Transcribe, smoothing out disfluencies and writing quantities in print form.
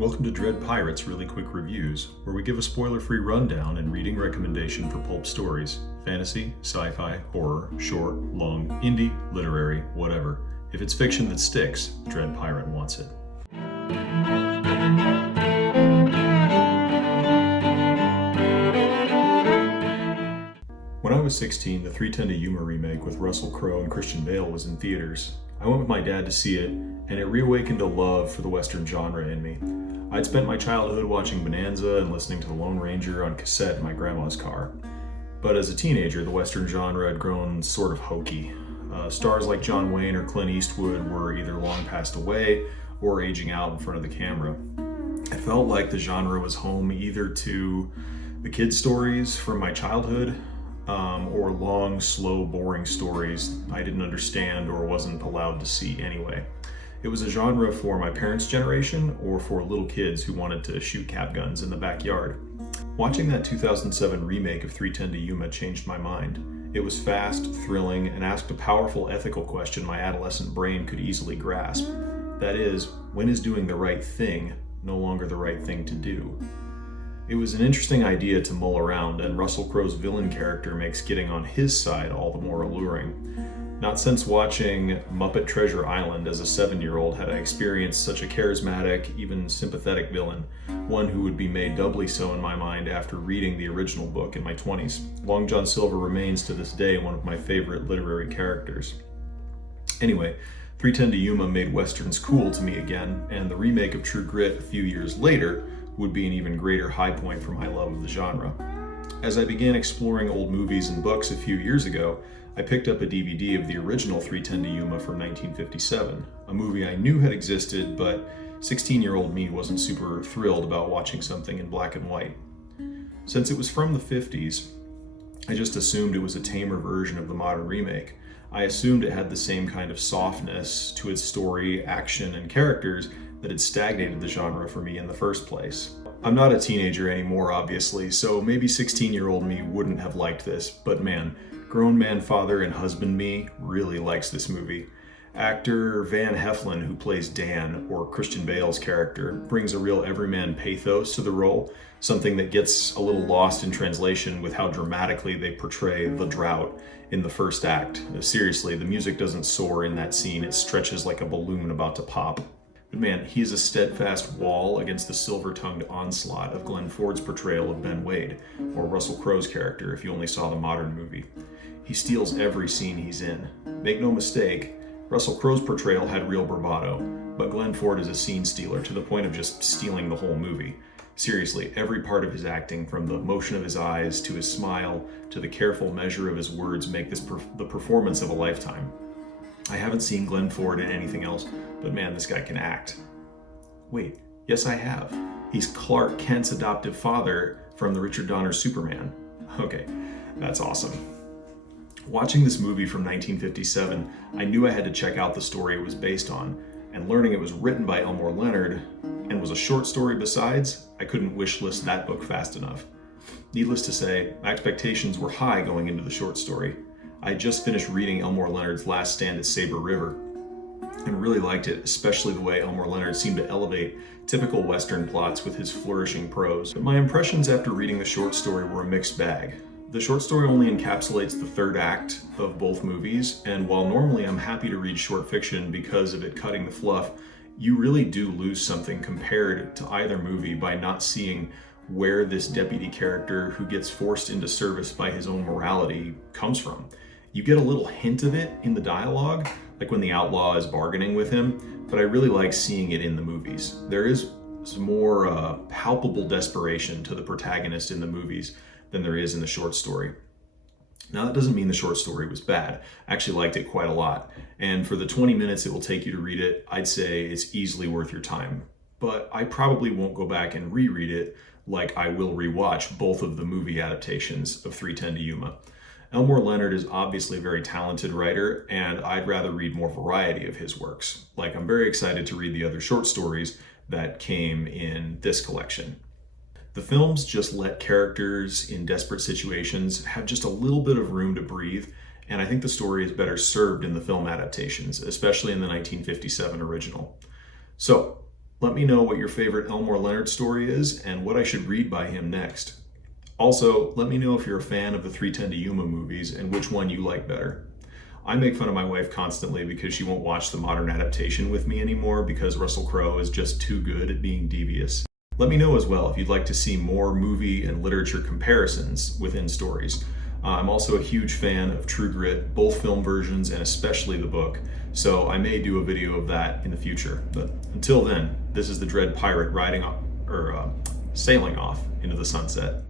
Welcome to Dread Pirates Really Quick Reviews, where we give a spoiler-free rundown and reading recommendation for pulp stories. Fantasy, sci-fi, horror, short, long, indie, literary, whatever. If it's fiction that sticks, Dread Pirate wants it. When I was 16, the 310 to Yuma remake with Russell Crowe and Christian Bale was in theaters. I went with my dad to see it, and it reawakened a love for the Western genre in me. I'd spent my childhood watching Bonanza and listening to The Lone Ranger on cassette in my grandma's car. But as a teenager, the Western genre had grown sort of hokey. Stars like John Wayne or Clint Eastwood were either long passed away or aging out in front of the camera. I felt like the genre was home either to the kids' stories from my childhood, or long, slow, boring stories I didn't understand or wasn't allowed to see anyway. It was a genre for my parents' generation or for little kids who wanted to shoot cap guns in the backyard. Watching that 2007 remake of 310 to Yuma changed my mind. It was fast, thrilling, and asked a powerful ethical question my adolescent brain could easily grasp. That is, when is doing the right thing no longer the right thing to do? It was an interesting idea to mull around, and Russell Crowe's villain character makes getting on his side all the more alluring. Not since watching Muppet Treasure Island as a 7-year-old had I experienced such a charismatic, even sympathetic villain, one who would be made doubly so in my mind after reading the original book in my 20s. Long John Silver remains to this day one of my favorite literary characters. Anyway, 310 to Yuma made Westerns cool to me again, and the remake of True Grit a few years later would be an even greater high point for my love of the genre. As I began exploring old movies and books a few years ago, I picked up a DVD of the original 310 to Yuma from 1957, a movie I knew had existed, but 16-year-old me wasn't super thrilled about watching something in black and white. Since it was from the 50s, I just assumed it was a tamer version of the modern remake. I assumed it had the same kind of softness to its story, action, and characters that had stagnated the genre for me in the first place. I'm not a teenager anymore, obviously, so maybe 16-year-old me wouldn't have liked this, but man, grown man, father, and husband me really likes this movie. Actor Van Heflin, who plays Dan, or Christian Bale's character, brings a real everyman pathos to the role, something that gets a little lost in translation with how dramatically they portray the drought in the first act. Seriously, the music doesn't soar in that scene, it stretches like a balloon about to pop. But man, he's a steadfast wall against the silver-tongued onslaught of Glenn Ford's portrayal of Ben Wade, or Russell Crowe's character if you only saw the modern movie. He steals every scene he's in. Make no mistake, Russell Crowe's portrayal had real bravado, but Glenn Ford is a scene stealer to the point of just stealing the whole movie. Seriously, every part of his acting, from the motion of his eyes to his smile to the careful measure of his words, make this the performance of a lifetime. I haven't seen Glenn Ford in anything else, but man, this guy can act. Wait, yes I have. He's Clark Kent's adoptive father from the Richard Donner Superman. Okay, that's awesome. Watching this movie from 1957, I knew I had to check out the story it was based on, and learning it was written by Elmore Leonard and was a short story besides, I couldn't wish list that book fast enough. Needless to say, my expectations were high going into the short story. I had just finished reading Elmore Leonard's Last Stand at Saber River and really liked it, especially the way Elmore Leonard seemed to elevate typical Western plots with his flourishing prose. But my impressions after reading the short story were a mixed bag. The short story only encapsulates the third act of both movies, and while normally I'm happy to read short fiction because of it cutting the fluff, you really do lose something compared to either movie by not seeing where this deputy character who gets forced into service by his own morality comes from. You get a little hint of it in the dialogue, like when the outlaw is bargaining with him, but I really like seeing it in the movies. There is some more palpable desperation to the protagonist in the movies than there is in the short story. Now that doesn't mean the short story was bad. I actually liked it quite a lot, and for the 20 minutes it will take you to read it, I'd say it's easily worth your time. But I probably won't go back and reread it like I will rewatch both of the movie adaptations of 310 to Yuma. Elmore Leonard is obviously a very talented writer, and I'd rather read more variety of his works. Like, I'm very excited to read the other short stories that came in this collection. The films just let characters in desperate situations have just a little bit of room to breathe, and I think the story is better served in the film adaptations, especially in the 1957 original. So, Let me know what your favorite Elmore Leonard story is and what I should read by him next. Also, let me know if you're a fan of the 310 to Yuma movies and which one you like better. I make fun of my wife constantly because she won't watch the modern adaptation with me anymore because Russell Crowe is just too good at being devious. Let me know as well if you'd like to see more movie and literature comparisons within stories. I'm also a huge fan of True Grit, both film versions and especially the book, so I may do a video of that in the future. But until then, this is the Dread Pirate sailing off into the sunset.